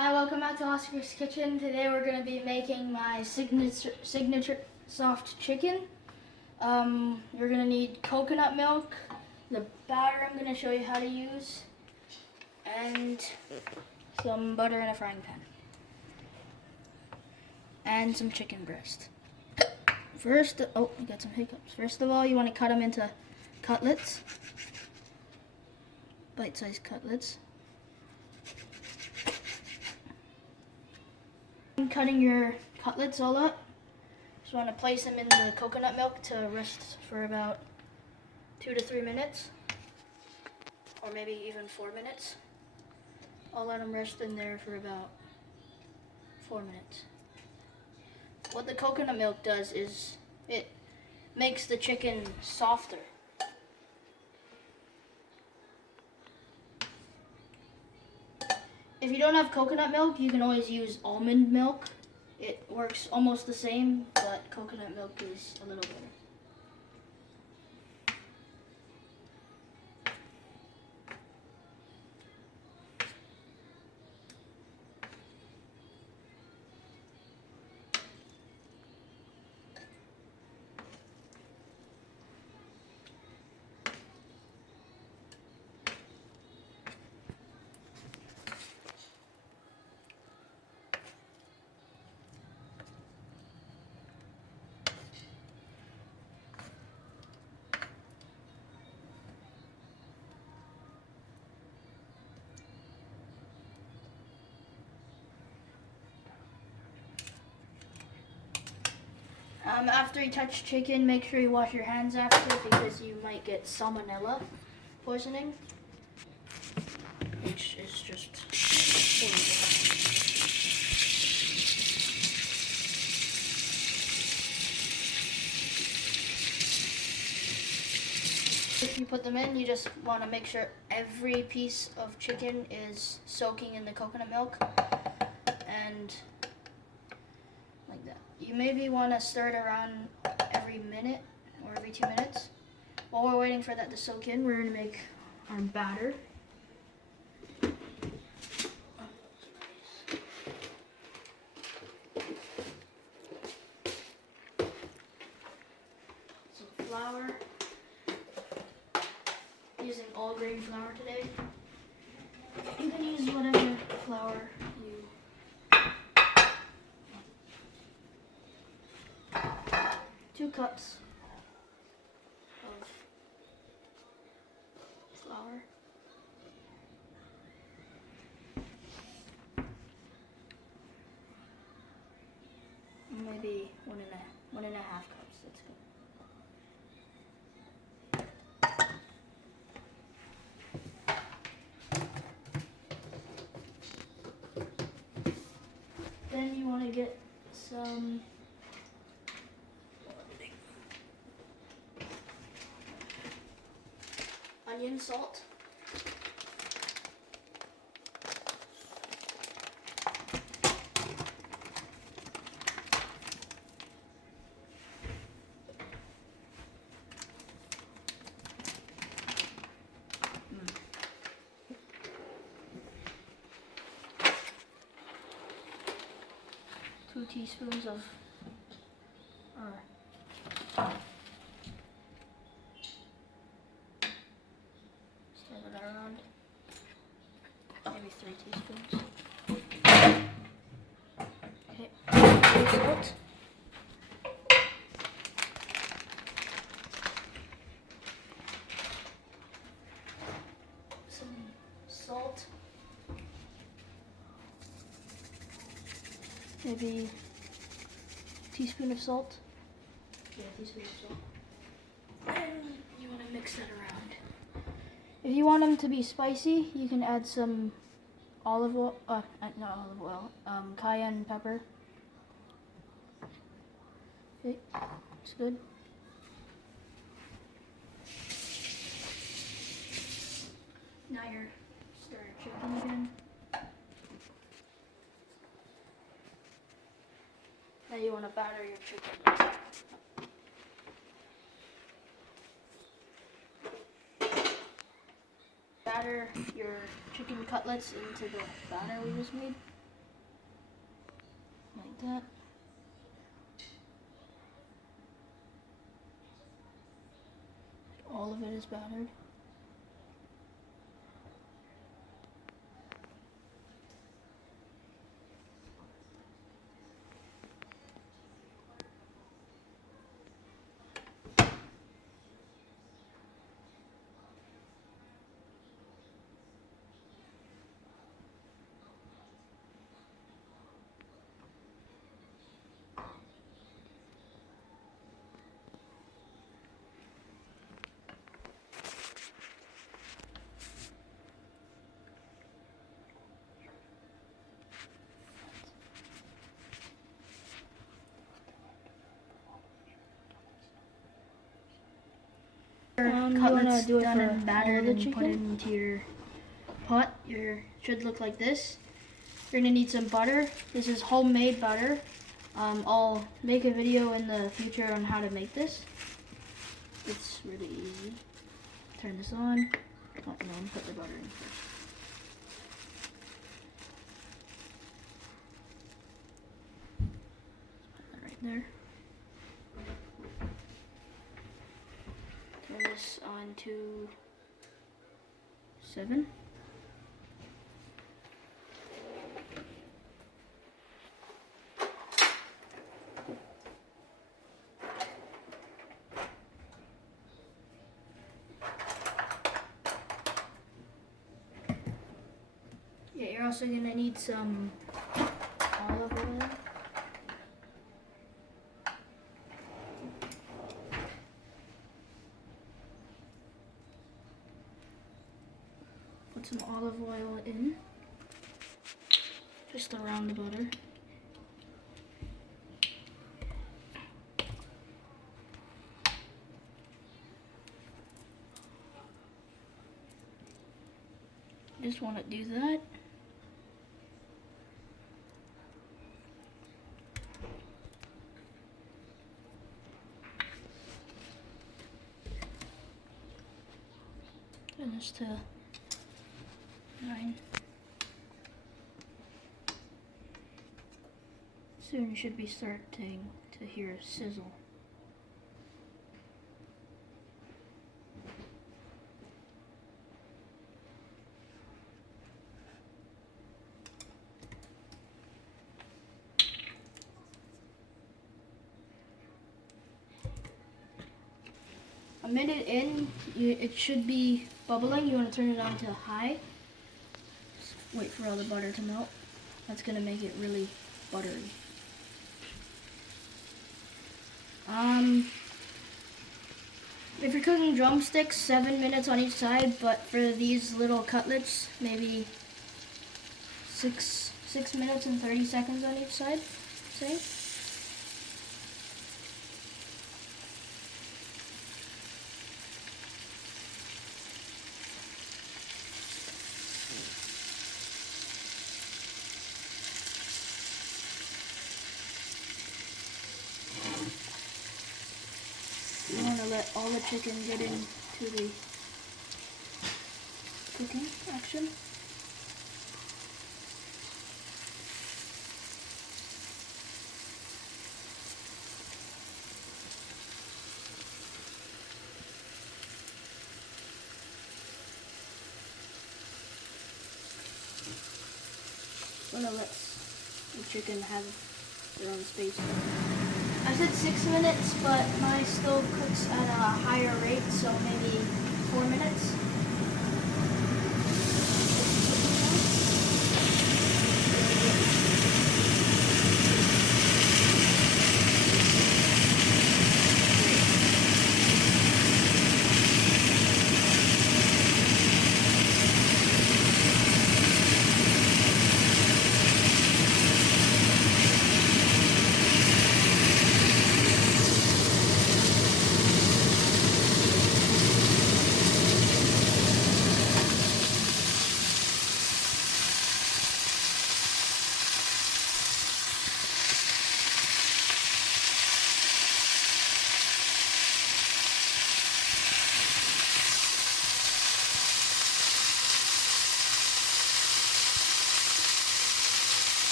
Hi, welcome back to Oscar's Kitchen. Today we're going to be making my signature soft chicken. You're going to need coconut milk, the batter I'm going to show you how to use, and some butter in a frying pan, and some chicken breast. First, oh, I got some hiccups. First of all, you want to cut them into cutlets, bite-sized cutlets. Cutting your cutlets all up, just want to place them in the coconut milk to rest for about 2 to 3 minutes, or maybe even 4 minutes. I'll let them rest in there for about 4 minutes. What the coconut milk does is it makes the chicken softer. If you don't have coconut milk, you can always use almond milk. It works almost the same, but coconut milk is a little better. After you touch chicken, make sure you wash your hands after because you might get salmonella poisoning, which is just horrible. If you put them in, you just want to make sure every piece of chicken is soaking in the coconut milk, and like that. You maybe want to stir it around every minute or every 2 minutes. While we're waiting for that to soak in, we're going to make our batter. Some flour. Using all grain flour today. You can use whatever flour you 2 cups of flour. Maybe one and a half cups, that's good. Then you want to get some onion salt. Two teaspoons of stir that around. Maybe 3 teaspoons. Okay, salt. Some salt. Maybe a teaspoon of salt. Yeah, a teaspoon of salt. And you want to mix that around. If you want them to be spicy, you can add some olive oil, not olive oil, cayenne pepper. Okay, it's good. Now you're stirring chicken again. Now you want to batter your chicken. Batter your chicken cutlets into the batter we just made. like that. All of it is battered. Cutlets do it done and battered and put it into your pot. Should look like this. You're gonna need some butter. This is homemade butter. I'll make a video in the future on how to make this. It's really easy. Turn this on. Oh no, put the butter in first. Put that right there. Turn this on to 7. Yeah, you're also gonna need some olive oil. Put some olive oil in, just around the butter. Just want to do that. Turn this to 9. Soon you should be starting to hear a sizzle. A minute in, it should be bubbling. You want to turn it on to high. Just wait for all the butter to melt. That's going to make it really buttery. If you're cooking drumsticks, 7 minutes on each side, but for these little cutlets, maybe 6 minutes and 30 seconds on each side, say. You want to let all the chicken get into the cooking action. I'm gonna let the chicken have their own space. I said 6 minutes, but my stove cooks at a higher rate, so maybe 4 minutes.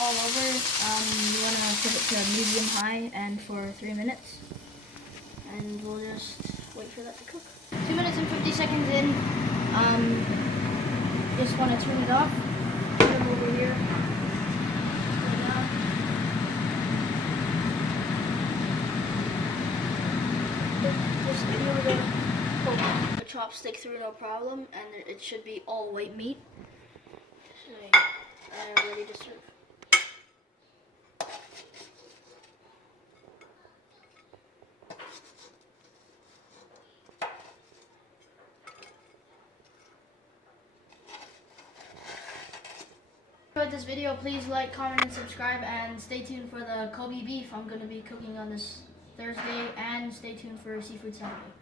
all over, you want to put it to medium high and for 3 minutes. And we'll just wait for that to cook. 2 minutes and 50 seconds in, just want to turn it off. Turn it over here. Turn it down. Just ignore the chopstick through, no problem, and it should be all white meat. So, ready to serve. If you enjoyed this video, please like, comment, and subscribe, and stay tuned for the Kobe beef I'm going to be cooking on this Thursday, and stay tuned for Seafood Saturday.